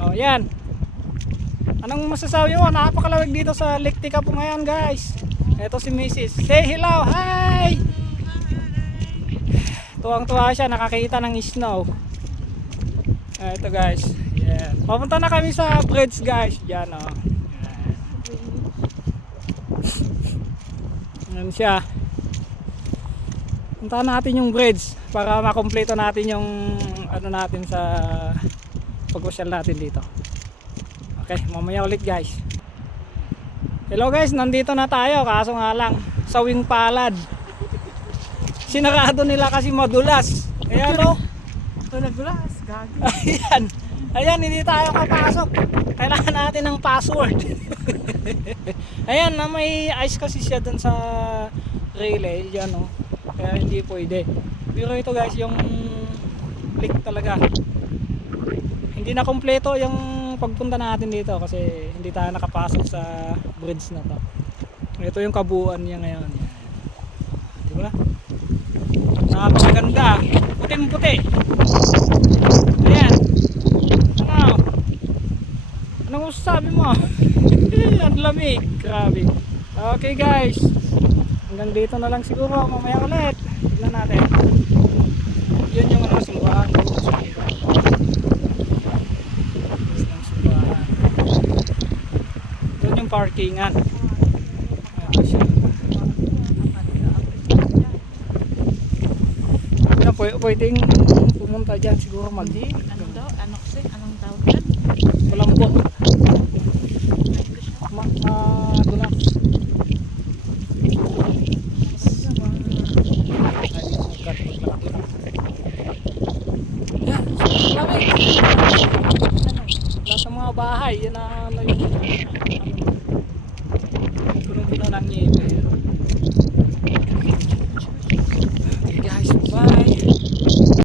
Oh, yan. Anong masasabi mo? Napakalawig dito sa Lake Tikapu ngayon, guys. Ito si Mrs. Say hello. Hi! Tuwang-tuwa siya, nakakita ng snow. Ito guys. Yan. Papunta na kami sa bridge, guys. Yan, oh. Yan siya. Punta natin yung bridge para makumpleto natin yung ano natin sa pag-usyal natin dito. Okay, mamaya ulit, guys. Hello guys, nandito na tayo, kaso nga lang sawing palad. Sinarado nila kasi madulas. Ayan o. Nadulas, gagi. Ayan. Ayan, hindi tayo kapasok. Kailangan natin ng password. Ayan, na may ice kasi siya dun sa relay. Yan o. Kaya hindi pwede. Pero ito guys, yung link talaga. Hindi na kompleto yung pagpunta natin dito kasi hindi tayo nakapasok sa bridge na to. Ito yung kabuuan niya ngayon. Diba? Napakaganda. Puting-puti. Ayan. Ano? Anong masasabi mo? Ang lamig. Grabe. Okay guys. Hanggang dito na lang siguro. Mamaya ulit. Tignan natin. Yun yung ano, simbahan. Yun yung parkingan. Pwedeng pumunta dyan siguro Ano daw? Ano kasi? Anong tawag yan? Malambot. Madulas. Yan, lamig. Lahat ng mga bahay, yan na ano yung puno-puno ng nieve.